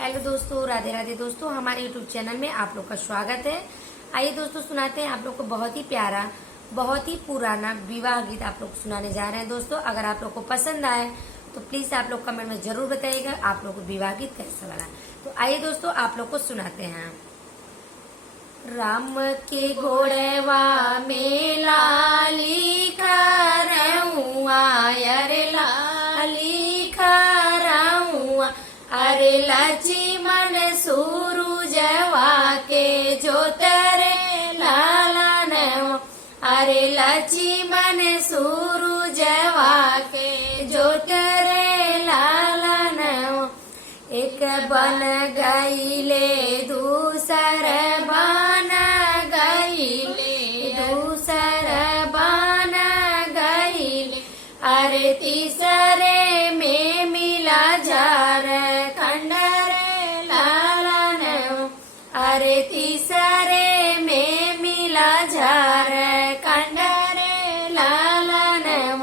Hello दोस्तों, राधे राधे दोस्तों। हमारे यूट्यूब चैनल में आप लोग का स्वागत है। आइए दोस्तों, सुनाते हैं आप लोग को बहुत ही प्यारा, बहुत ही पुराना विवाह गीत आप लोग सुनाने जा रहे हैं। दोस्तों, अगर आप लोग को पसंद आए तो प्लीज आप लोग कमेंट में जरूर बताइएगा आप लोग को विवाह गीत कैसा लगा। तो आइए दोस्तों, आप लोग को सुनाते हैं। राम के घोड़वा में लाली खरउआ, अरे लाली खरउआ, अरे लक्ष्मण सूरुजवा के जोतरे लालन, अरे लक्ष्मण सूरुजवा के जोतरे लालन। एक बन गईले दूसर बन गईले, दूसर बन गईले, अरे तीसरे में मिला झारखंड रे लालन, अरे तीसरे में मिला झारखंड रे लालन।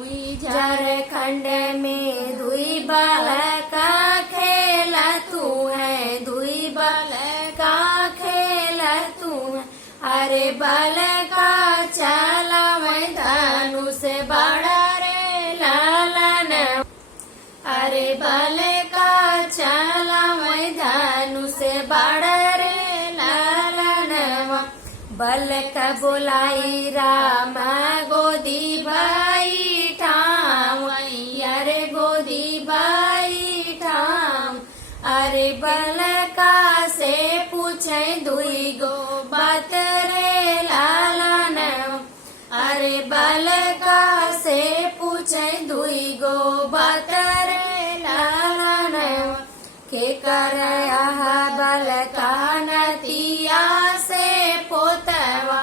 उई झारखंड में दुई बालका खेला तू है, दुई बालका खेला तू है, अरे बालका चला धनुष बड़ा रे लालन, अरे बालका चला धनुष बड़ा रे लालन। बालक बोलाई राम गोदी बाई ठाम, अरे गोदी बाई ठाम, अरे बालका से पूछे दुई गो बात रे लालन, अरे बालका से पूछे दुई गो बात रे लालन। के कर बालका नतिया से पोतवा,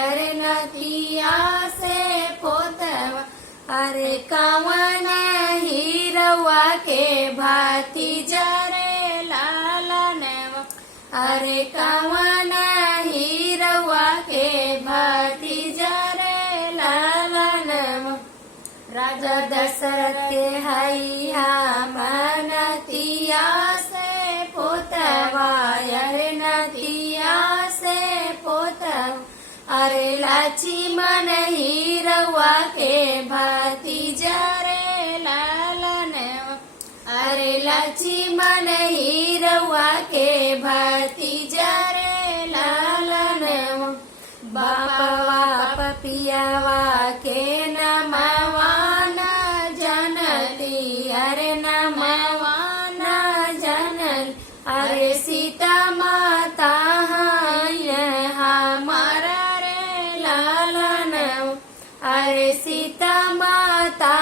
अरे नतिया से पोतवा, अरे कवन हीरवा के भतीजा रे लालन, अरे कवन हीरवा के भतीजा रे लालन। राजा दशरथ के हैया नतिया से पोतवा, अरे नतिया से पोतवा, अरे लक्ष्मण हीरवा के भतीजा रे लालन, अरे लक्ष्मण हीरवा के भतीजा रे लालन। बापवा पपियावा के नमवा न जनती, अरे नमवा न जनल, अरे सीता माता हमारा रे लालन, अरे सीता माता